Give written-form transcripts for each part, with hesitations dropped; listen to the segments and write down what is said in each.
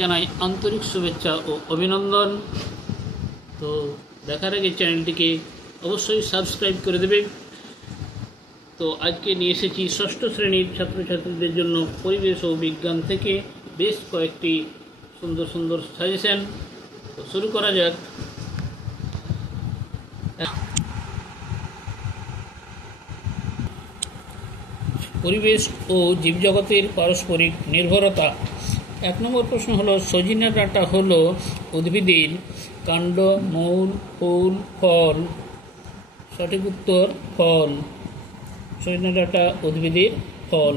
জানাই আন্তরিক শুভেচ্ছা ও অভিনন্দন। তো দেখার আগে চ্যানেলটিকে অবশ্যই সাবস্ক্রাইব করে দেবে। তো আজকে নিয়ে এসেছি ষষ্ঠ শ্রেণীর ছাত্রছাত্রীদের জন্য পরিবেশ ও বিজ্ঞান থেকে বেশ কয়েকটি সুন্দর সুন্দর সাজেশন। তো শুরু করা যাক। পরিবেশ ও জীবজগতের পারস্পরিক নির্ভরতা। 1 নম্বর প্রশ্ন হলো, সজিনা ডাঁটা হলো উদ্ভিদের কাণ্ড, মূল, ফুল, ফল। সঠিক উত্তর ফল। সজিনা ডাঁটা উদ্ভিদের ফল।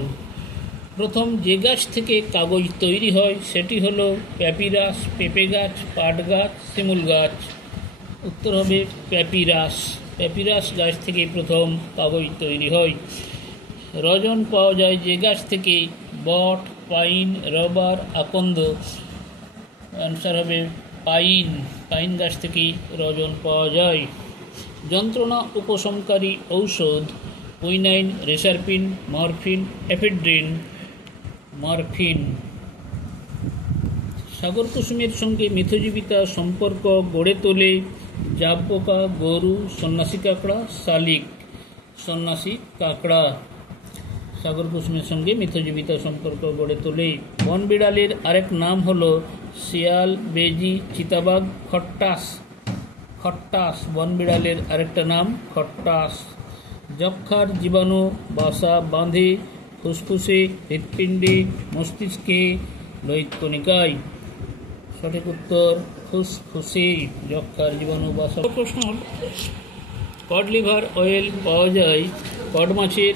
প্রথম যে গাছ থেকে কাগজ তৈরি হয় সেটি হলো প্যাপিরাস, পেঁপে গাছ, পাট গাছ, শিমুল গাছ। উত্তর হবে প্যাপিরাস। প্যাপিরাস গাছ থেকে প্রথম কাগজ তৈরি হয়। রজন পাওয়া যায় যে গাছ থেকে? বট, পাইন, রবার, আকন্দ। অ্যান্সার হবে পাইন। পাইন গাছ থেকে রজন পাওয়া যায়। যন্ত্রণা উপশমকারী ঔষধ: quinine, reserpine, morphine, ephedrine. Morphine. সাগর কুসুমের সঙ্গে মিথজীবিতা সম্পর্ক গড়ে তোলে জাব পোকা, গরু, সন্ন্যাসী কাঁকড়া, শালিক। সন্ন্যাসী কাঁকড়া সাগর কুসুমের সঙ্গে মিথজীবিতা সম্পর্ক গড়ে তোলে। বন বিড়ালের আরেক নাম হলো শিয়াল, বেজি, চিতাবাঘ, খট্টাস। খট্টাস বন বিড়ালের আরেকটা নাম খট্টাস। যক্ষার জীবাণু বাসা বাঁধে ফুসফুসে, হৃৎপিণ্ডে, মস্তিষ্কে, লোহিত কণিকায়। সঠিক উত্তর ফুসফুসে যক্ষার জীবাণু বাসা। প্রশ্ন হল, কড লিভার অয়েল পাওয়া যায় কড মাছের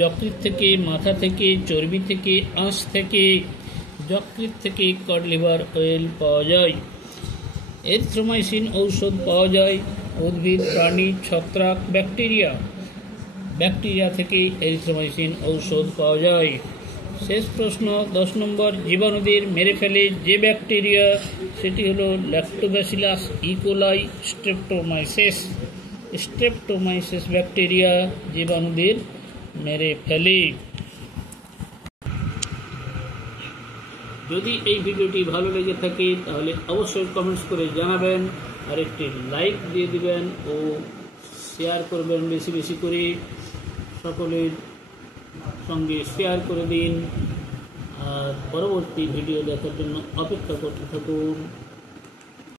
যকৃৎ থেকে, মাথা থেকে, চর্বি থেকে, আঁশ থেকে। যকৃৎ থেকে কড লিভার অয়েল পাওয়া যায়। এরিথ্রোমাইসিন ঔষধ পাওয়া যায় উদ্ভিদ, প্রাণী, ছত্রাক, ব্যাকটেরিয়া। ব্যাকটেরিয়া থেকে এরিথ্রোমাইসিন ঔষধ পাওয়া যায়। শেষ প্রশ্ন 10 নম্বর, জীবাণুদের মেরে ফেলে যে ব্যাকটেরিয়া সেটি হলো lactobacillus, E coli, streptomyces. Streptomyces bacteria জীবাণুদের মেরে ফেলে। যদি এই ভিডিওটি ভালো লেগে থাকে তাহলে অবশ্যই কমেন্টস করে জানাবেন, আর একটি লাইক দিয়ে দিবেন ও শেয়ার করবেন বেশি বেশি করে। সকলের সঙ্গে শেয়ার করে দিন, আর পরবর্তী ভিডিও দেখার জন্য অপেক্ষা করতে থাকুন।